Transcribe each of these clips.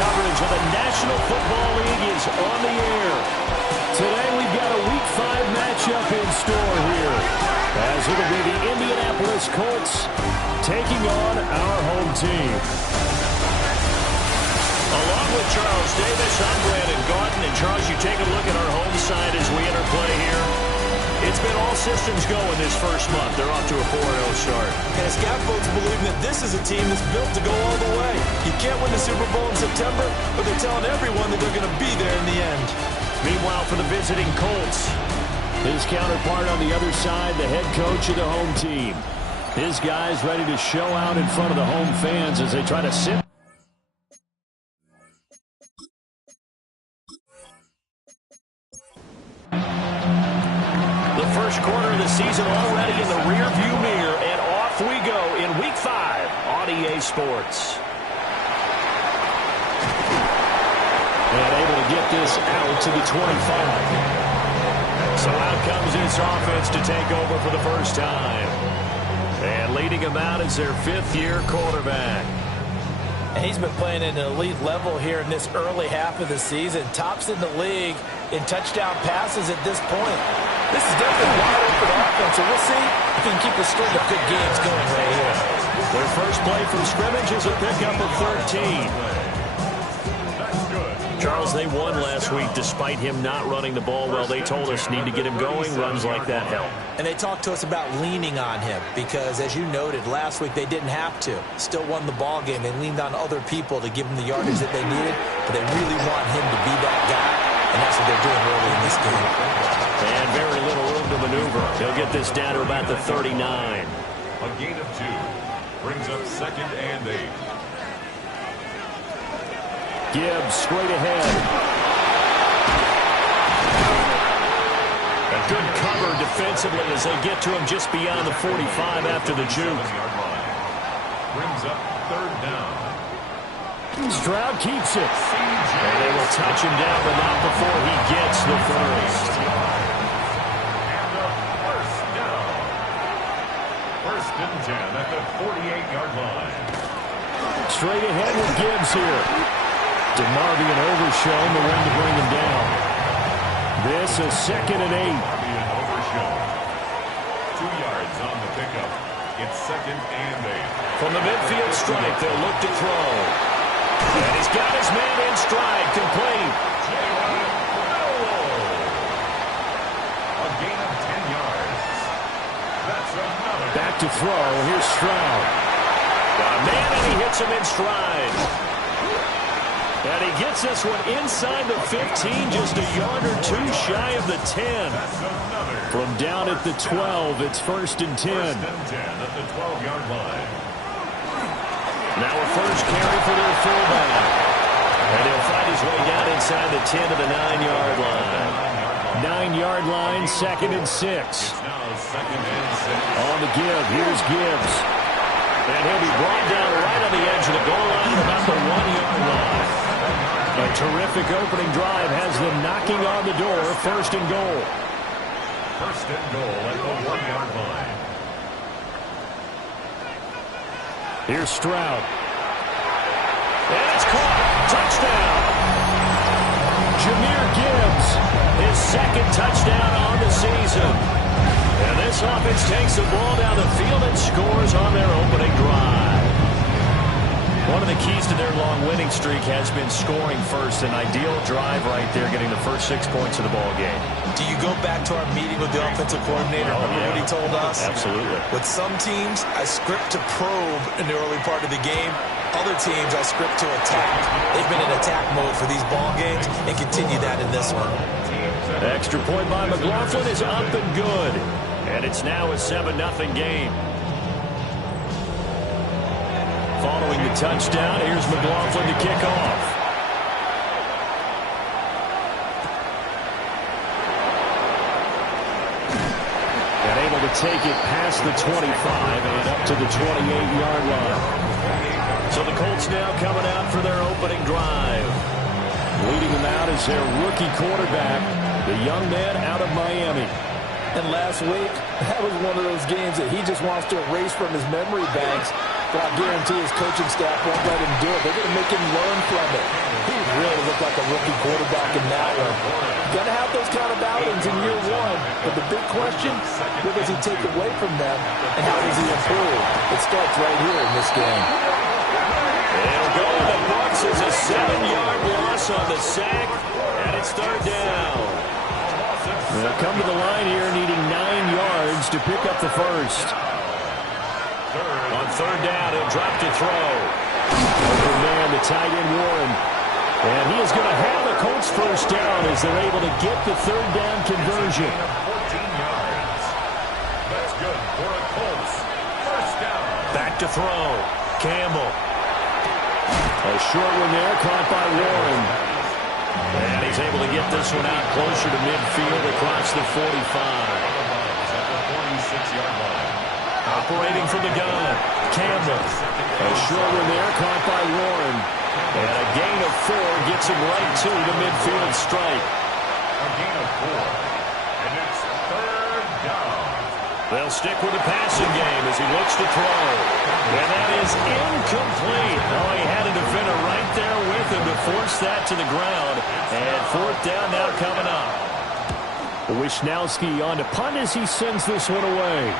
coverage of the National Football League is on the air. Today we've got a Week 5 matchup in store here, as it'll be the Indianapolis Colts taking on our home team. Along with Charles Davis, I'm Brandon Gaudin. And Charles, you take a look at our home side as we enter play here. It's been all systems go in this first month. They're off to a 4-0 start. And it's got folks believing that this is a team that's built to go all the way. You can't win the Super Bowl in September, but they're telling everyone that they're going to be there in the end. Meanwhile, for the visiting Colts, his counterpart on the other side, the head coach of the home team. His guys ready to show out in front of the home fans as they try to sit. The first quarter of the season already in the rearview mirror, and off we go in Week 5 on EA Sports. And able to get this out to the 25. So out comes this offense to take over for the first time. And leading them out is their fifth-year quarterback. And he's been playing at an elite level here in this early half of the season. Tops in the league in touchdown passes at this point. This is definitely a wide open offense, so we'll see if he can keep a string of good games going right here. Their first play from scrimmage is a pickup of 13. Charles, they won last week despite him not running the ball well. They told us need to get him going. Runs like that help. And they talked to us about leaning on him because, as you noted, last week they didn't have to. Still won the ball game. They leaned on other people to give them the yardage that they needed, but they really want him to be that guy, and that's what they're doing early in this game. And very little room to maneuver. They'll get this down to about the 39. A gain of 2 brings up 2nd and 8. Gibbs straight ahead. A good cover defensively as they get to him just beyond the 45 after the juke. Brings up 3rd down. Stroud keeps it. And they will touch him down, but not before he gets the first. And a first down. 1st and 10 at the 48-yard line. Straight ahead with Gibbs here. DeMarvion Overshown, the one to bring him down. This is 2nd and 8. DeMarvion Overshown. 2 yards on the pickup. It's 2nd and 8. From the midfield stripe, they'll look to throw. And he's got his man in stride, complete. A gain of 10 yards. That's another. Back to throw. Here's Stroud. Got a man, and he hits him in stride. And he gets this one inside the 15, just a yard or 2 shy of the 10. From down at the 12, it's 1st and 10. 1st and 10 at the 12-yard line. Now a first carry for their fullback. And he'll find his way down inside the 10 to the 9-yard line. 9-yard line, 2nd and 6. Now 2nd and 6. On the give, here's Gibbs. And he'll be brought down right on the edge of the goal line at about the 1-yard line. A terrific opening drive has them knocking on the door. 1st and goal. 1st and goal at the 1-yard line. Here's Stroud. And it's caught. Touchdown. Jahmyr Gibbs. His 2nd touchdown on the season. And this offense takes the ball down the field and scores on their opening drive. One of the keys to their long winning streak has been scoring first. An ideal drive right there, getting the first 6 points of the ball game. Do you go back to our meeting with the offensive coordinator? Remember what he told us? Absolutely. With some teams, I script to probe in the early part of the game. Other teams, I script to attack. They've been in attack mode for these ball games and continue that in this one. Extra point by McLaughlin is up and good. And it's now a 7-0 game. Following the touchdown, here's McLaughlin to kick off. And able to take it past the 25 and up to the 28-yard line. So the Colts now coming out for their opening drive. Leading them out is their rookie quarterback, the young man out of Miami. And last week, that was one of those games that he just wants to erase from his memory banks. But I guarantee his coaching staff won't let him do it. They're going to make him learn from it. He really looked like a rookie quarterback in that one. You're going to have those kind of outings in year one. But the big question, what does he take away from them, and how does he improve? It starts right here in this game. It'll go in the books as a 7-yard loss on the sack, and it's third down. They'll come to the line here needing 9 yards to pick up the first. On third down, he'll drop to throw. Open man, the tight end Warren. And he is going to have the Colts first down as they're able to get the third down conversion. 14 yards. That's good for a Colts first down. Back to throw. Campbell. A short one there, caught by Warren. And he's able to get this one out closer to midfield across the 45. At the 46-yard line. Operating from the gun. Campbell. A short one there, caught by Warren. And a gain of 4 gets him right to the midfield stripe. A gain of 4. And it's third down. They'll stick with the passing game as he looks to throw. And that is incomplete. Oh, he had a defender right there with him to force that to the ground. And fourth down now coming up. Wisnowski on to punt as he sends this one away.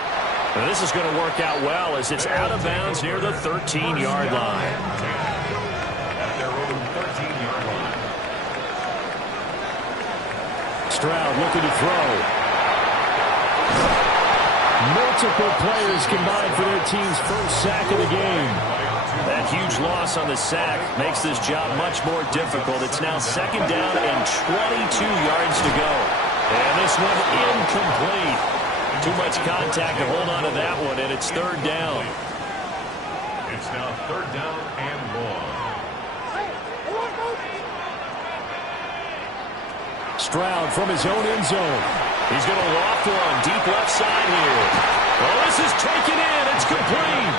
And this is going to work out well as it's out of bounds near the 13-yard line. At their own 13-yard line. Stroud looking to throw. Multiple players combined for their team's first sack of the game. That huge loss on the sack makes this job much more difficult. It's now second down and 22 yards to go. And this one incomplete. Too much contact to hold on to that one, and it's third down. It's now third down and long. Stroud from his own end zone. He's going to loft one deep left side here. Oh, this is taken in. It's complete.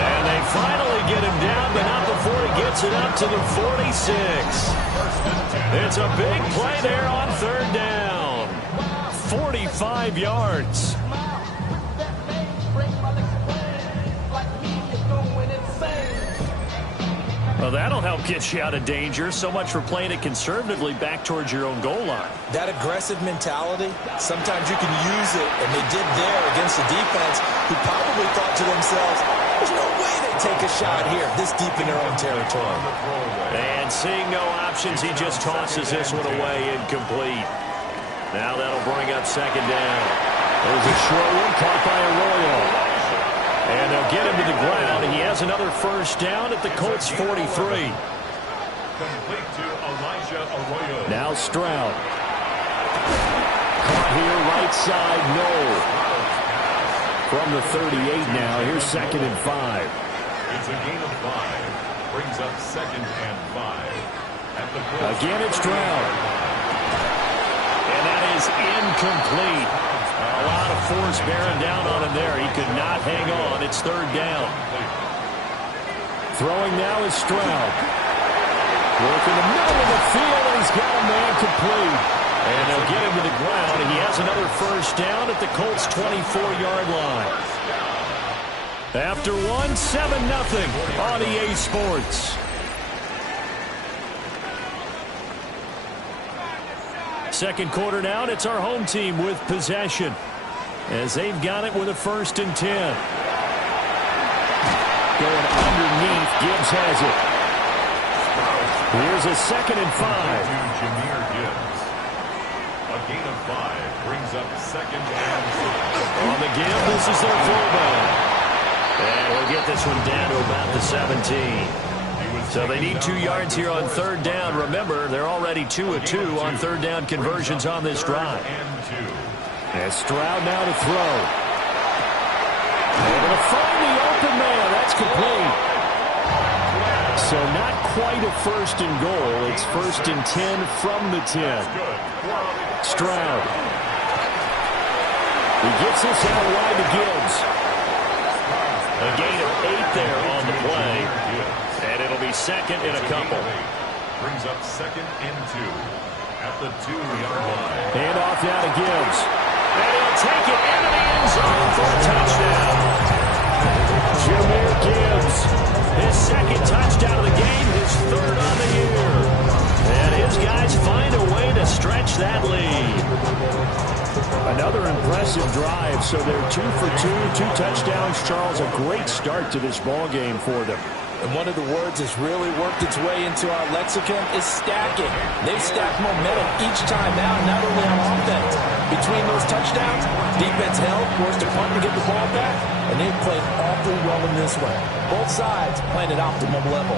And they finally get him down, but not before he gets it up to the 46. It's a big play there on third down. 45 yards. Well, that'll help get you out of danger. So much for playing it conservatively back towards your own goal line. That aggressive mentality, sometimes you can use it, and they did there against the defense who probably thought to themselves, there's no way they take a shot here this deep in their own territory. And seeing no options, he just tosses this one away incomplete. Now that'll bring up second down. There's a short one caught by Arroyo. And they'll get him to the ground. He has another first down at the Colts 43. Complete to Elijah Arroyo. Now Stroud. Caught here, right side, no. From the 38 now, here's second and 5. It's a gain of 5. Brings up second and 5. At the Again, it's Stroud. And that is incomplete. A lot of force bearing down on him there. He could not hang on. It's third down. Throwing now is Stroud. Working the middle of the field, and he's got a man complete. And they'll get him to the ground, and he has another first down at the Colts' 24-yard line. After one, 7-0 on EA Sports. Second quarter now, and it's our home team with possession as they've got it with a first and 10. Going underneath, Gibbs has it. Here's a second and 5. Jahmyr Gibbs. A gain of 5 brings up second and 6. On the give, this is their fullback. And we'll get this one down to about the 17. So they need 2 yards here on third down. Remember, they're already 2 of 2 on third down conversions on this drive. And Stroud now to throw. Able to find the open man. That's complete. So not quite a first and goal. It's first and 10 from the 10. Stroud. He gets this out wide to Gibbs. A gain of 8 there on the play. And it'll be second in a couple. Brings up second and 2 at the 2-yard line. Hand off now to Gibbs. And he'll take it into the end zone for a touchdown. Jahmyr Gibbs His second touchdown of the game, his third on the year. And his guys find a way to stretch that lead. Another impressive drive, so they're 2 for 2 touchdowns. Charles, a great start to this ball game for them. And one of the words that's really worked its way into our lexicon is stacking. They stack momentum each time out, not only on offense. Between those touchdowns, defense held, forced a punt to get the ball back, and they played awfully well in this one. Both sides playing at optimum level.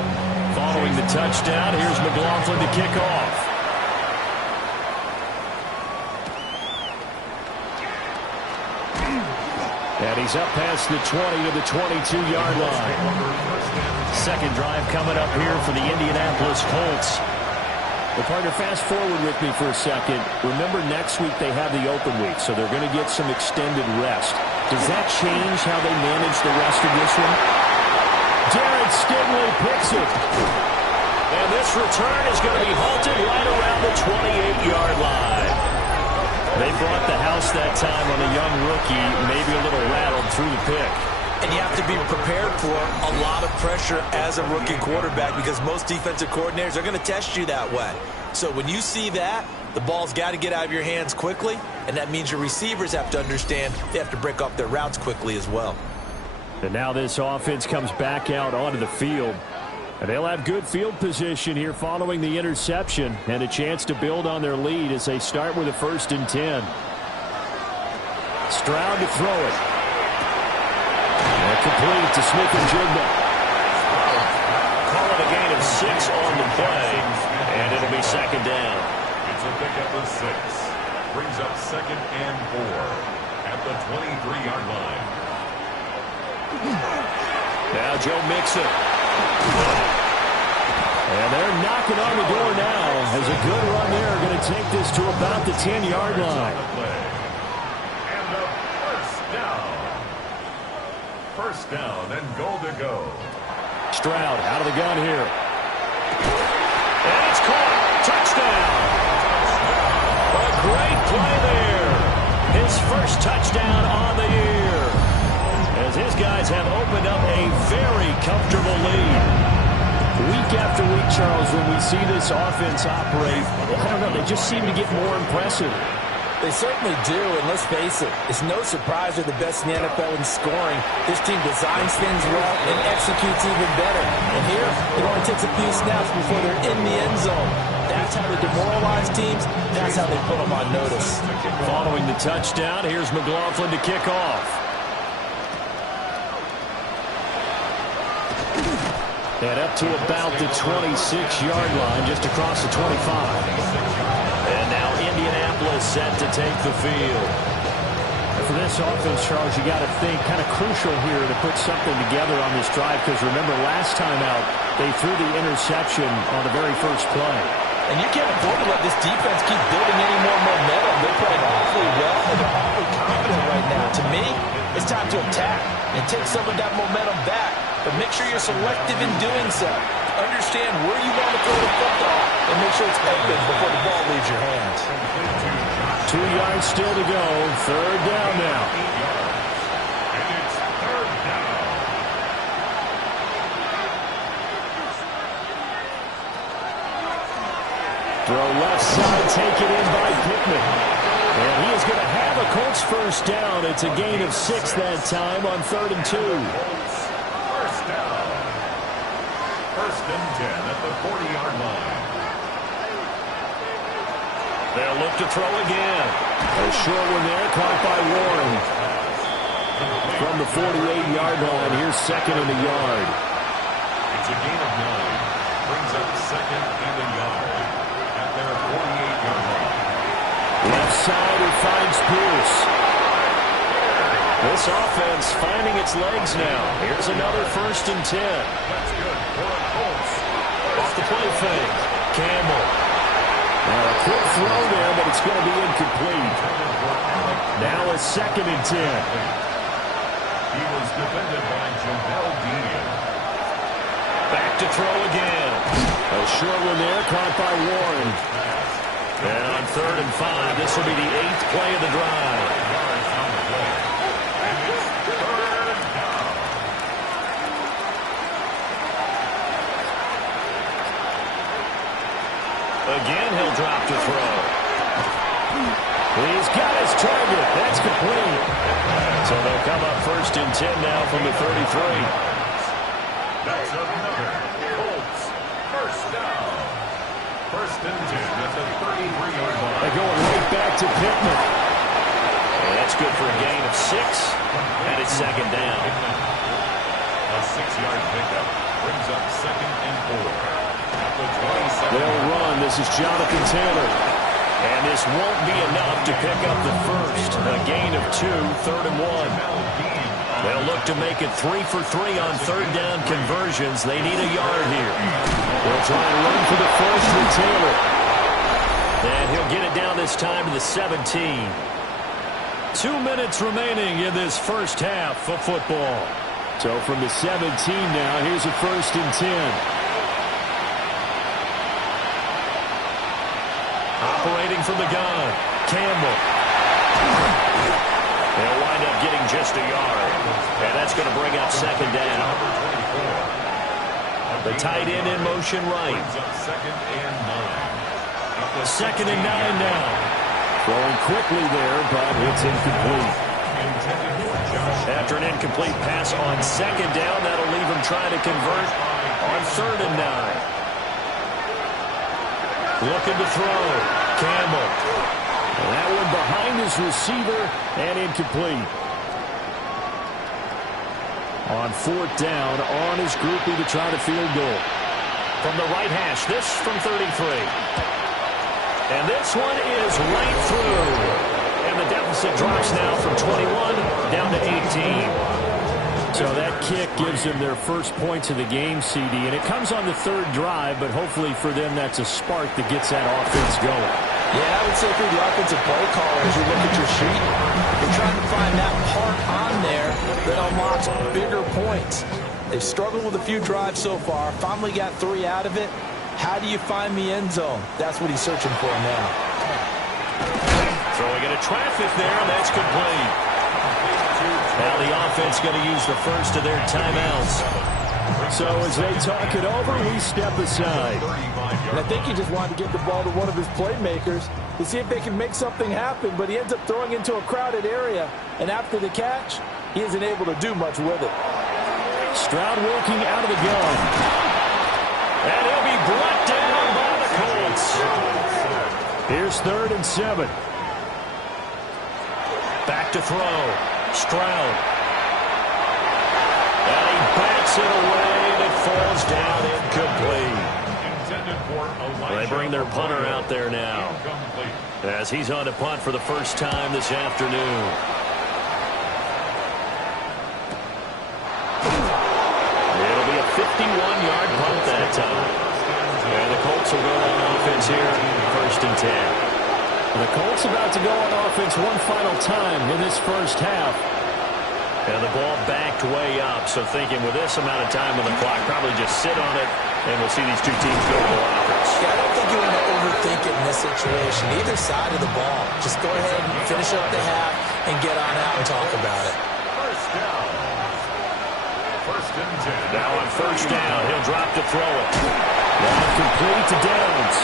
Following the touchdown, here's McLaughlin to kick off. And he's up past the 20 to the 22-yard line. Second drive coming up here for the Indianapolis Colts. Well, partner, fast forward with me for a second. Remember, next week they have the open week, so they're going to get some extended rest. Does that change how they manage the rest of this one? Jared Stingley picks it. And this return is going to be halted right around the 28-yard line. They brought the house that time on a young rookie, maybe a little rattled through the pick. And you have to be prepared for a lot of pressure as a rookie quarterback because most defensive coordinators are going to test you that way. So when you see that, the ball's got to get out of your hands quickly, and that means your receivers have to understand they have to break off their routes quickly as well. And now this offense comes back out onto the field. And they'll have good field position here following the interception and a chance to build on their lead as they start with a 1st and 10. Stroud to throw it. And complete to Smith-Njigba. Call it a gain of 6 on the play, and it'll be second down. It's a pickup of 6. Brings up 2nd and 4 at the 23-yard line. Now Joe Mixon. And they're knocking on the door now as a good run there. Going to take this to about the 10-yard line. And a first down and goal to go. Stroud out of the gun here. And it's caught. Touchdown. A great play there. His first touchdown on the year. As his guys have opened up a very comfortable lead. Week after week, Charles, when we see this offense operate, I don't know, they just seem to get more impressive. They certainly do, and let's face it, it's no surprise they're the best in the NFL in scoring. This team designs things well and executes even better. And here, it only takes a few snaps before they're in the end zone. That's how they demoralize teams. That's how they put them on notice. Following the touchdown, here's McLaughlin to kick off. And up to about the 26-yard line, just across the 25. And now Indianapolis set to take the field. And for this offense, Charles, you got to think kind of crucial here to put something together on this drive, because remember last time out, they threw the interception on the very first play. And you can't afford to let this defense keep building any more momentum. They're playing awfully well, and they're awfully confident right now. To me, it's time to attack and take some of that momentum back. But make sure you're selective in doing so. Understand where you want to throw the football and make sure it's open before the ball leaves your hands. 2 yards still to go. Third down now. And it's third down. Throw left side, taken in by Pittman. And he is going to have a Colts first down. It's a gain of 6 that time on 3rd and 2. First and 10 at the 40-yard line. They'll look to throw again. A short one there, caught by Warren. From the 48-yard line, here's 2nd and a yard. It's a gain of 9. Brings up 2nd and a yard at their 48-yard line. Left side, it finds Pierce. This offense finding its legs now. Here's another 1st and 10. That's good for a Colts. Off the play fake. Campbell. Now a quick throw there, but it's going to be incomplete. Now a 2nd and 10. He was defended by Jamel Dean. Back to throw again. A short one there, caught by Warren. And on 3rd and 5, this will be the 8th play of the drive. Again, he'll drop to throw. He's got his target. That's complete. So they'll come up 1st and 10 now from the 33. That's another Colts first down. 1st and 10 at the 33-yard line. They're going right back to Pittman. And that's good for a gain of 6. And it's 2nd down. A 6-yard pickup brings up 2nd and 4. At the 27. They'll run. This is Jonathan Taylor. And this won't be enough to pick up the first. A gain of 2, 3rd and 1. They'll look to make it 3 for 3 on 3rd down conversions. They need a yard here. They'll try and run for the first with Taylor. And he'll get it down this time to the 17. 2 minutes remaining in this first half of football. So from the 17 now, here's a 1st and 10. Operating from the gun, Campbell. They'll wind up getting just a yard. And that's going to bring up 2nd down. The tight end in motion right. 2nd and 9 now. Throwing quickly there, but it's incomplete. After an incomplete pass on 2nd down, that'll leave him trying to convert on 3rd and 9. Looking to throw. Campbell. And that one behind his receiver and incomplete. On 4th down, on his groupie to try to field goal. From the right hash, this from 33. And this one is right through. And the deficit drops now from 21 down to 18. So that kick gives them their first points of the game, CD. And it comes on the 3rd drive, but hopefully for them that's a spark that gets that offense going. Yeah, I would say for the offensive play caller, as you look at your sheet, you're trying to find that part on there that unlocks bigger points. They've struggled with a few drives so far. Finally got 3 out of it. How do you find the end zone? That's what he's searching for now. Throwing into traffic there, and that's complete. Now the offense going to use the first of their timeouts. So as they talk it over, we step aside. And I think he just wanted to get the ball to one of his playmakers to see if they can make something happen, but he ends up throwing into a crowded area. And after the catch, he isn't able to do much with it. Stroud working out of the gun. And he'll be brought down by the Colts. Here's 3rd and 7. Back to throw. Stroud. And he backs it away, and it falls down incomplete. They bring their punter out there now as he's on to punt for the first time this afternoon. It'll be a 51-yard punt that time. And the Colts will go on offense here, 1st and 10. The Colts about to go on offense one final time in this first half. And the ball backed way up, so thinking with this amount of time on the clock, probably just sit on it, and we'll see these two teams go to the offense. Yeah, I don't think you want to overthink it in this situation. Either side of the ball. Just go ahead and finish up the half and get on out and talk about it. First down. 1st and 10. Now on 1st down, he'll drop to throw it. Not complete to Downs.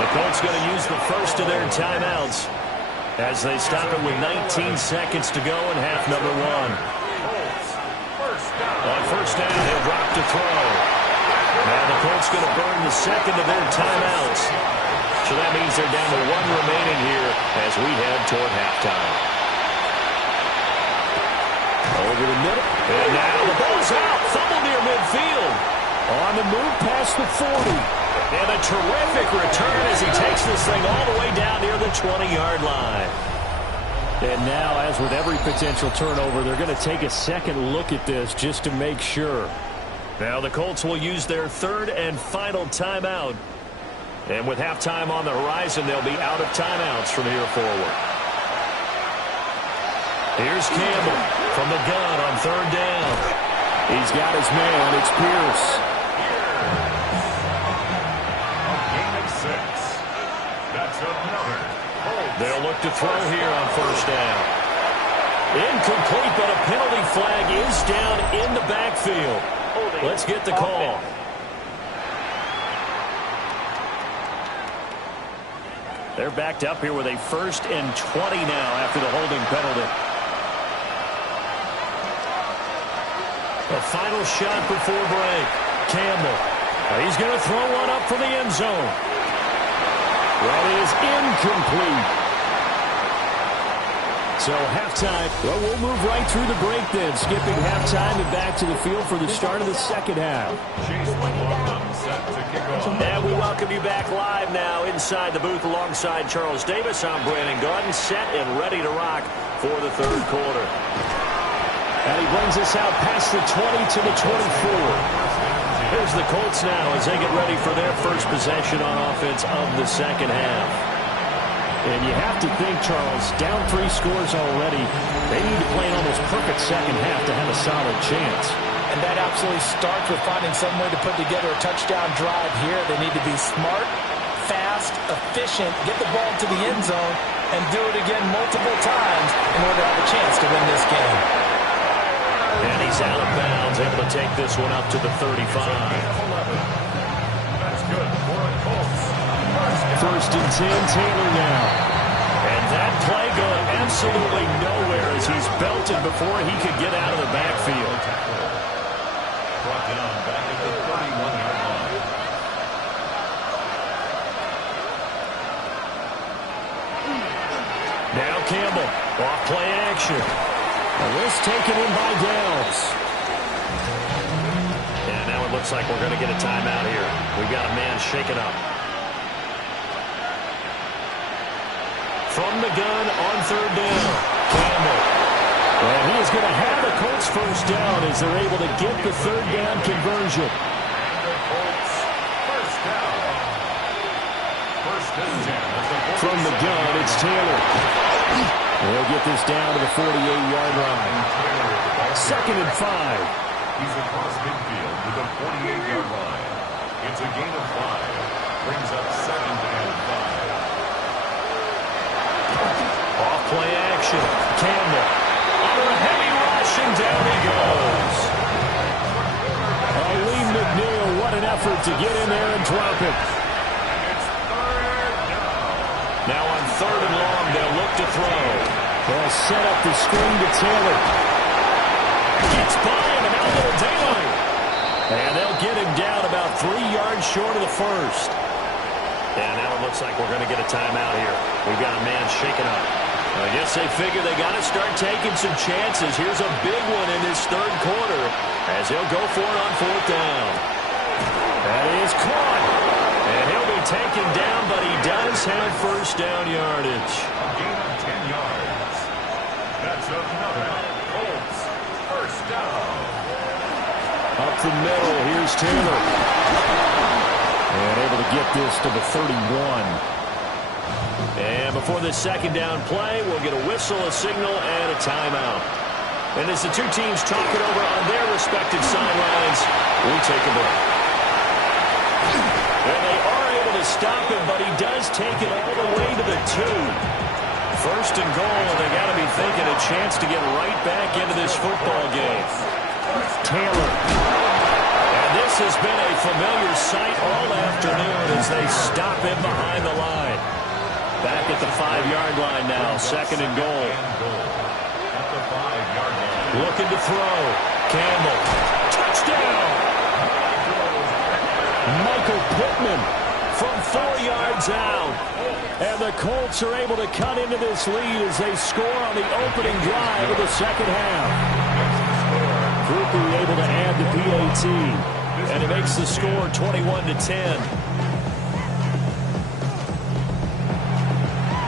The Colts going to use the first of their timeouts as they stop it with 19 seconds to go in half number 1. On 1st down, he'll drop to throw. Now the Colts going to burn the 2nd of their timeouts. So that means they're down to 1 remaining here as we head toward halftime. Over the middle. And now the ball's out. Fumble near midfield. On the move past the 40. And a terrific return as he takes this thing all the way down near the 20-yard line. And now, as with every potential turnover, they're going to take a second look at this just to make sure. Now the Colts will use their 3rd and final timeout. And with halftime on the horizon, they'll be out of timeouts from here forward. Here's Campbell from the gun on 3rd down. He's got his man. It's Pierce. They'll look to throw here on 1st down. Incomplete, but a penalty flag is down in the backfield. Let's get the call. They're backed up here with a 1st and 20 now after the holding penalty. The final shot before break. Campbell. He's going to throw one up for the end zone. That is incomplete. So halftime. Well, we'll move right through the break then. Skipping halftime and back to the field for the start of the second half. And we welcome you back live now inside the booth alongside Charles Davis. I'm Brandon Gaudin, set and ready to rock for the third quarter. And he brings us out past the 20 to the 24. Here's the Colts now as they get ready for their first possession on offense of the second half. And you have to think, Charles, down 3 scores already. They need to play an almost perfect second half to have a solid chance. And that absolutely starts with finding some way to put together a touchdown drive here. They need to be smart, fast, efficient, get the ball to the end zone, and do it again multiple times in order to have a chance to win this game. And he's out of bounds, able to take this one up to the 35. That's good for the Colts. 1st and 10, Taylor now. And that play going absolutely nowhere as he's belted before he could get out of the backfield. Brought down back at the 31-yard line. Now Campbell, off play action. A risk taken in by Downs. And now it looks like we're going to get a timeout here. We've got a man shaken up. From the gun on 3rd down, Campbell. And he is going to have the Colts first down as they're able to get the 3rd down conversion. And the Colts first down. 1st and 10. From the gun, it's Taylor. They'll get this down to the 48-yard line. 2nd and 5. He's across midfield to the 48-yard line. It's a gain of 5. Brings up 2nd and 5. Off play action. Campbell. Under a heavy rush, and down he goes. Lee McNeil, what an effort to get in there and drop it. It's 3rd down. Now on 3rd and long, they'll look to throw. They'll set up the screen to Taylor. Gets by him and out of the daylight. And they'll get him down about 3 yards short of the 1st. And now it looks like we're going to get a timeout here. We've got a man shaken up. I guess they figure they got to start taking some chances. Here's a big one in this 3rd quarter as he'll go for it on 4th down. That is caught. And he'll be taken down, but he does have first down yardage. A gain of 10 yards. That's another Colts first down. Up the middle, here's Taylor. And able to get this to the 31. And before this 2nd down play, we'll get a whistle, a signal, and a timeout. And as the two teams talk it over on their respective sidelines, we take a break. And they are able to stop him, but he does take it all the way to the 2. 1st and goal, they got to be thinking a chance to get right back into this football game. Taylor. And this has been a familiar sight all afternoon as they stop him behind the line. Back at the 5-yard line now, 2nd and goal. At the 5-yard line. Looking to throw. Campbell. Touchdown! Michael Pittman from 4 yards out. And the Colts are able to cut into this lead as they score on the opening drive of the second half. Cooper able to add the PAT. And it makes the score 21-10.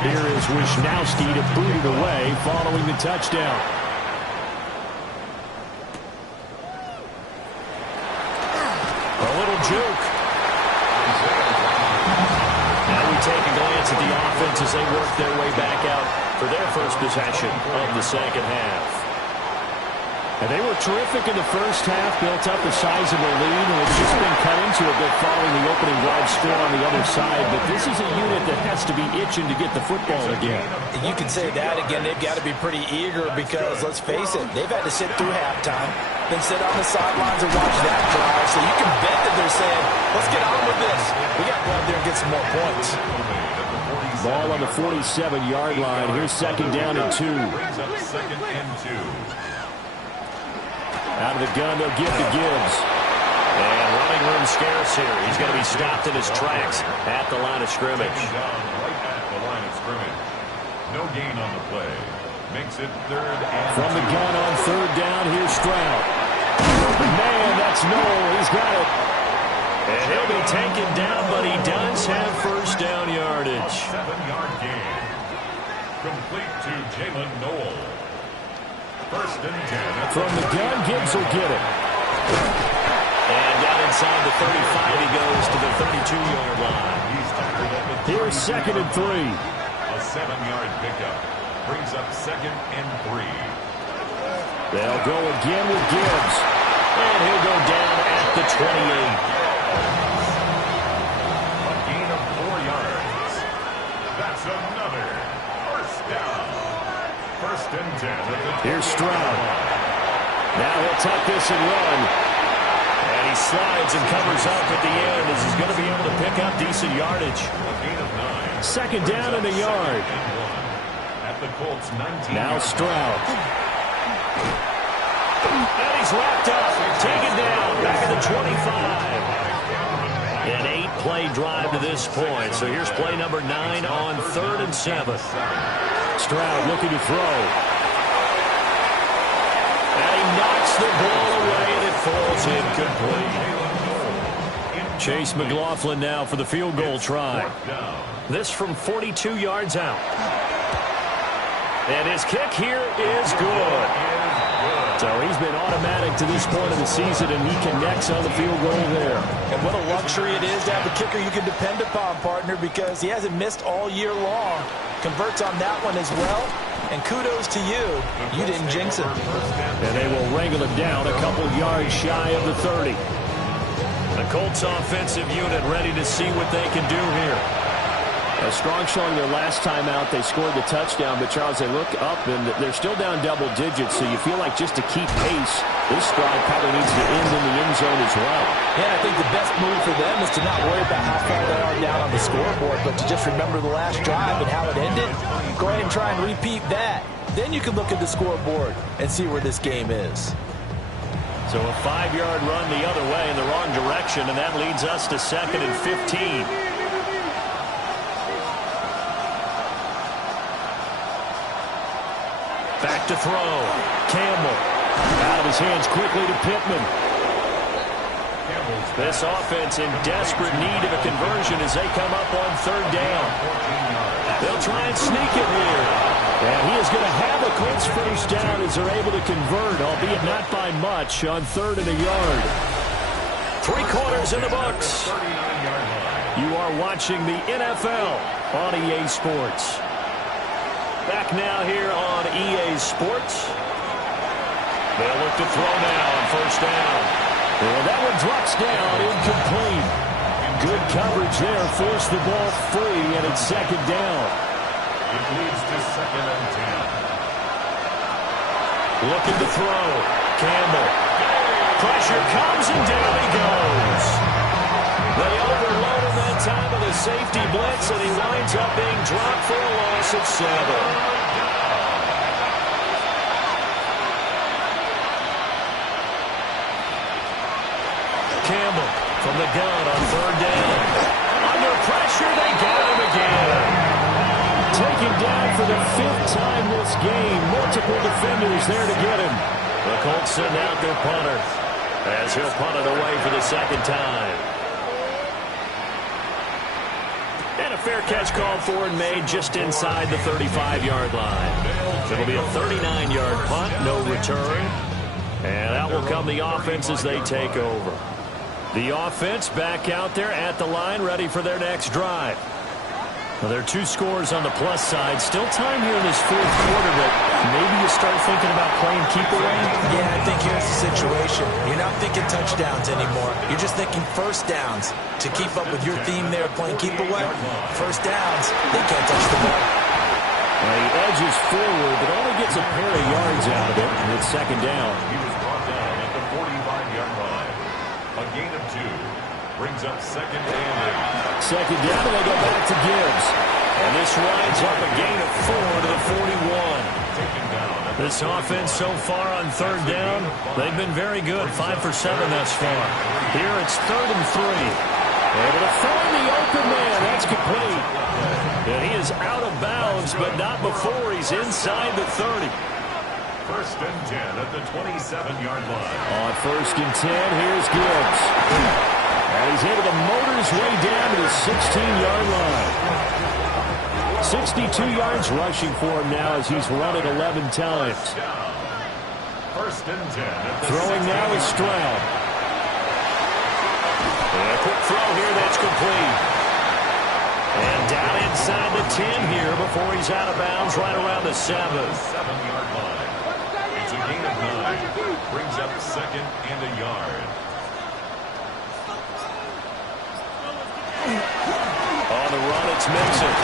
Here is Wishnowski to boot it away following the touchdown. A little juke. Now we take a glance at the offense as they work their way back out for their first possession of the second half. And they were terrific in the first half, built up a sizable lead, and it's just been cut into a bit following the opening drive score on the other side. But this is a unit that has to be itching to get the football again. You can say that again. They've got to be pretty eager because, let's face it, they've had to sit through halftime, then sit on the sidelines and watch that drive. So you can bet that they're just saying, let's get on with this. We got to go out there and get some more points. Ball on the 47-yard line. Here's second down and 2. Out of the gun, they'll give to Gibbs. And running room scarce here. He's going to be stopped in his tracks at the line of scrimmage. Right at the line of scrimmage. No gain on the play. Makes it third and From the gun on third down, here's Stroud. Man, that's Noel. He's got it. And he'll be taken down, but he does have first down yardage. 7-yard gain. Complete to Jalen Noel. First and 10. From the gun, Gibbs will get it. And down inside the 35, he goes to the 32-yard line. He's tackled at the Here's second and 3. A 7-yard pickup. Brings up second and 3. They'll go again with Gibbs. And he'll go down at the 28. A gain of 4 yards. That's another first down. First and 10. Here's Stroud. Now he'll tuck this and run. And he slides and covers up at the end as he's going to be able to pick up decent yardage. A gain of 9. Second down and a yard. At the Colts 19. Now Stroud. And he's wrapped up, taken down, back at the 25. An 8-play drive to this point. So here's play number 9 on 3rd and 7. Stroud looking to throw. And he knocks the ball away, and it falls incomplete. Chase McLaughlin now for the field goal try. This from 42 yards out. And his kick here is good. So he's been automatic to this point of the season, and he connects on the field goal there. And what a luxury it is to have a kicker you can depend upon, partner, because he hasn't missed all year long. Converts on that one as well. And kudos to you. You didn't jinx him. And they will wrangle him down a couple yards shy of the 30. The Colts offensive unit ready to see what they can do here. A strong showing their last time out. They scored the touchdown, but Charles, they look up and they're still down double digits, so you feel like just to keep pace, this drive probably needs to end in the end zone as well. Yeah, I think the best move for them is to not worry about how far they are down on the scoreboard, but to just remember the last drive and how it ended. Go ahead and try and repeat that. Then you can look at the scoreboard and see where this game is. So a 5-yard run the other way in the wrong direction, and that leads us to 2nd and 15. Back to throw. Campbell. Out of his hands quickly to Pittman. This offense in desperate need of a conversion as they come up on 3rd down. They'll try and sneak it here. And he is going to have a Colts first down as they're able to convert, albeit not by much, on 3rd and a yard. 3 quarters in the books. You are watching the NFL on EA Sports. Back now here on EA Sports. They'll look to throw now on 1st down. Well, that one drops down, incomplete. Good coverage there, forced the ball free, and it's 2nd down. It leads to 2nd and 10. Looking to throw. Campbell. Pressure comes, and down he goes. They overload him that time with a safety blitz, and he winds up being dropped for a loss of 7. Campbell from the gun on 3rd down. Under pressure, they got him again. Taken down for the 5th time this game. Multiple defenders there to get him. The Colts send out their punter as he'll punt it away for the 2nd time. And a fair catch called for and made just inside the 35-yard line. It'll be a 39-yard punt, no return. And out will come the offense as they take over. The offense back out there at the line, ready for their next drive. Well, there are 2 scores on the plus side. Still time here in this 4th quarter, but maybe you start thinking about playing keep away. Yeah, I think here's the situation. You're not thinking touchdowns anymore. You're just thinking first downs. To keep up with your theme there, playing keep away, first downs, they can't touch the ball. Well, he edges forward, but only gets a pair of yards out of it, and it's 2nd down. He was brought down at the 45-yard line. A gain of 2. Brings up second and 8. Second down, and they go back to Gibbs. And this winds up a gain of 4 to the 41. Taken down. This offense so far on third down, they've been very good. 5 for 7 thus far. Here it's 3rd and 3. Able to find the open man. That's complete. And he is out of bounds, but not before he's inside the 30. 1st and 10 at the 27-yard line. On 1st and 10, here's Gibbs. And he's able to motor his way down to the 16-yard line. 62 yards rushing for him now as he's run it 11 times. 1st and 10 at the Throwing now is Stroud. And a quick throw here that's complete. And down inside the 10 here before he's out of bounds right around the 7. 7-yard line. It's a gain of 9. Brings up 2nd and a yard. On the run, it's Mixon.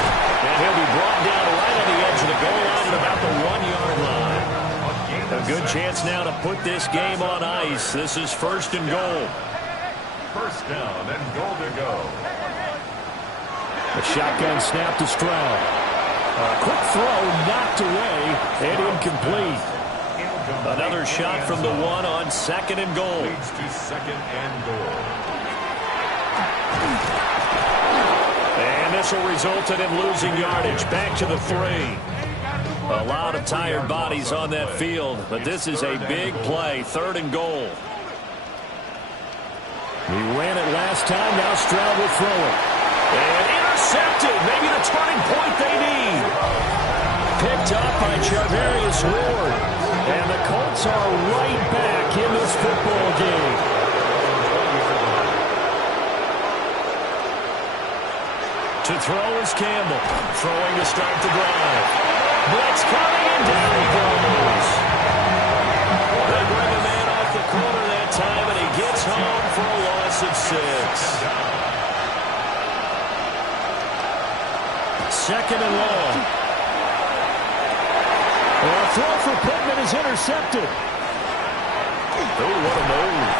And he'll be brought down right on the edge of the goal line at about the 1-yard line. A good chance now to put this game on ice. This is 1st and goal. 1st down and goal to go. A shotgun snap to Stroud. A quick throw knocked away and incomplete. Another shot from the 1 on 2nd and goal. Leads to 2nd and goal. And this will result in him losing yardage. Back to the 3. A lot of tired bodies on that field, but this is a big play. 3rd and goal. He ran it last time. Now Stroud will throw it. And intercepted. Maybe the turning point they need. Picked up by Charvarius Ward. And the Colts are right back in this football game. To throw is Campbell. Throwing to start the drive. Blitz coming and down he goes. They bring a man off the corner that time, and he gets home for a loss of 6. 2nd and long. A throw for Pittman is intercepted. Oh, what a move.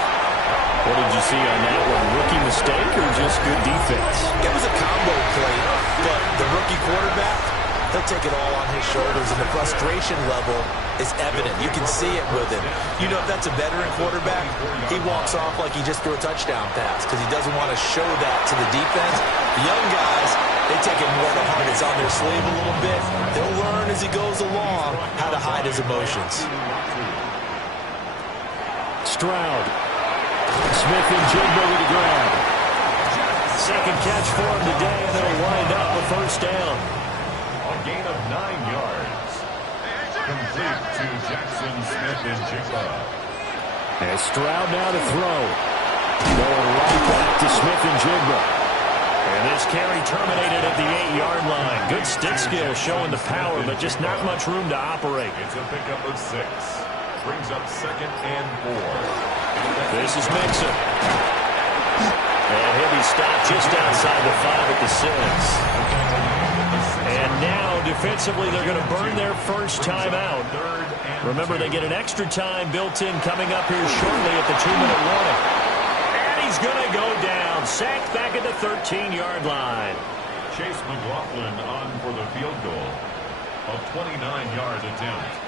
What did you see on that one? Rookie mistake or just good defense? It was a combo play, but the rookie quarterback, he'll take it all on his shoulders, and the frustration level is evident. You can see it with him. You know, if that's a veteran quarterback, he walks off like he just threw a touchdown pass because he doesn't want to show that to the defense. The young guys, they take it more to heart. It's on their sleeve a little bit. They'll learn as he goes along how to hide his emotions. Stroud. Smith and Jigba with the grab. Second catch for him today, and it'll wind up a 1st down. A gain of 9 yards. Complete to Jackson Smith and Jigba. And Stroud now to throw. Going right back to Smith and Jigba. And this carry terminated at the 8-yard line. Good stick skill showing the power, but just not much room to operate. It's a pickup of 6. Brings up 2nd and 4. This is Mixon. And he'll be stopped just outside the 5 at the 6. And now, defensively, they're going to burn their first time out. Remember, they get an extra time built in coming up here shortly at the 2-minute warning. And he's going to go down. Sacked back at the 13-yard line. Chase McLaughlin on for the field goal. A 29-yard attempt.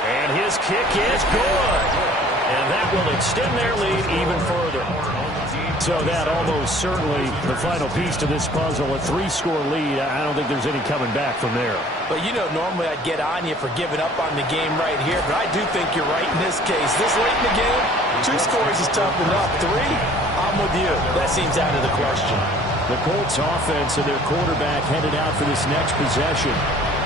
And his kick is good. And that will extend their lead even further. So that almost certainly the final piece to this puzzle, a 3-score lead. I don't think there's any coming back from there. But, you know, normally I'd get on you for giving up on the game right here, but I do think you're right in this case. This late in the game, 2 scores is tough enough. 3, I'm with you. That seems out of the question. The Colts offense and their quarterback headed out for this next possession.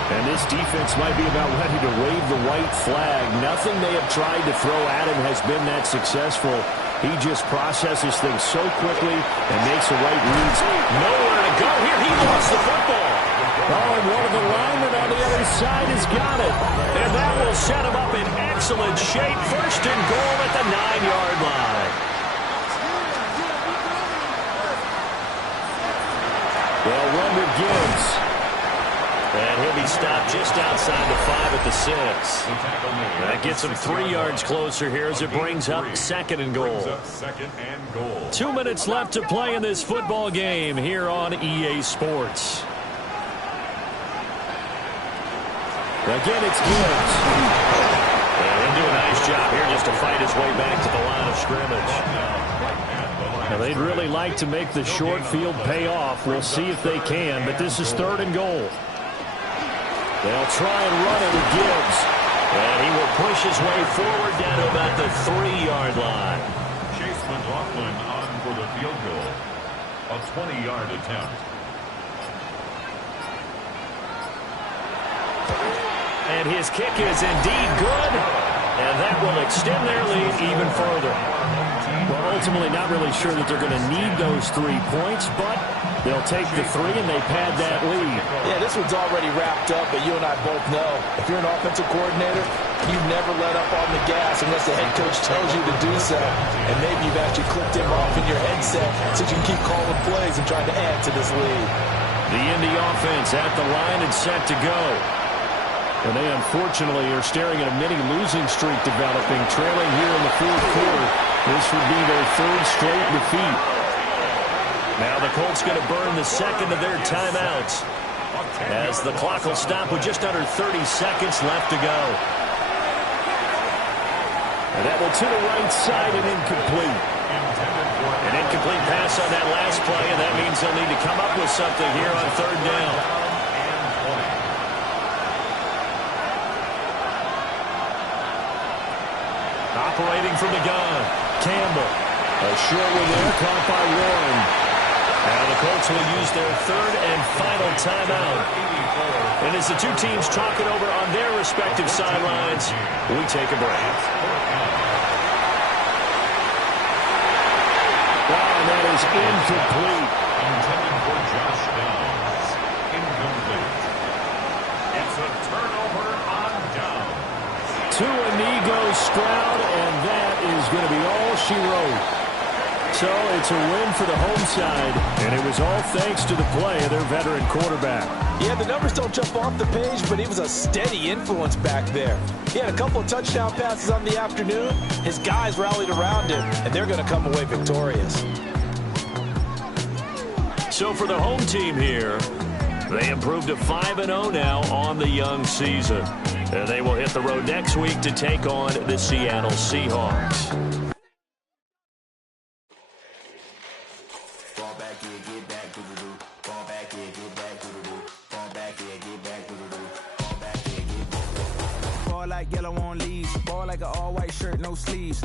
And this defense might be about ready to wave the white flag. Nothing they have tried to throw at him has been that successful. He just processes things so quickly and makes the right reads. Nowhere to go here. He lost the football. Oh, and one of the linemen on the other side has got it. And that will set him up in excellent shape. 1st and goal at the 9-yard line. Well, run with Gibbs. And he'll be stop just outside the 5 at the 6. That gets them 3 yards closer here as it brings up 2nd and goal. 2 minutes left to play in this football game here on EA Sports. Again, it's Gibbs. And he'll do a nice job here just to fight his way back to the line of scrimmage. Now, they'd really like to make the short field pay off. We'll see if they can, but this is 3rd and goal. They'll try and run it with Gibbs. And he will push his way forward down to about the 3-yard line. Chase McLaughlin on for the field goal. A 20-yard attempt. And his kick is indeed good. And that will extend their lead even further. Well, ultimately not really sure that they're going to need those 3 points, but they'll take the 3 and they pad that lead. Yeah, this one's already wrapped up, but you and I both know if you're an offensive coordinator, you never let up on the gas unless the head coach tells you to do so. And maybe you've actually clicked him off in your headset so you can keep calling plays and trying to add to this lead. The Indy offense at the line and set to go. And they unfortunately are staring at a mini losing streak developing, trailing here in the 4th quarter. This would be their 3rd straight defeat. Now the Colts going to burn the 2nd of their timeouts as the clock will stop with just under 30 seconds left to go. And that one to the right side and incomplete. An incomplete pass on that last play, and that means they'll need to come up with something here on 3rd down. Operating from the gun, Campbell. A short one there, caught by Warren. Now the Colts will use their 3rd and final timeout. And as the 2 teams talk it over on their respective sidelines, we take a break. Wow, and that is incomplete. Intended for Josh Downs. Incomplete. It's a turnover on downs. To Inigo Stroud, and that is going to be all she wrote. So it's a win for the home side, and it was all thanks to the play of their veteran quarterback. Yeah, the numbers don't jump off the page, but he was a steady influence back there. He had a couple of touchdown passes on the afternoon. His guys rallied around him, and they're going to come away victorious. So for the home team here, they improved to 5-0 now on the young season. And they will hit the road next week to take on the Seattle Seahawks. Ball like yellow on leaves. Ball like an all-white shirt, no sleeves.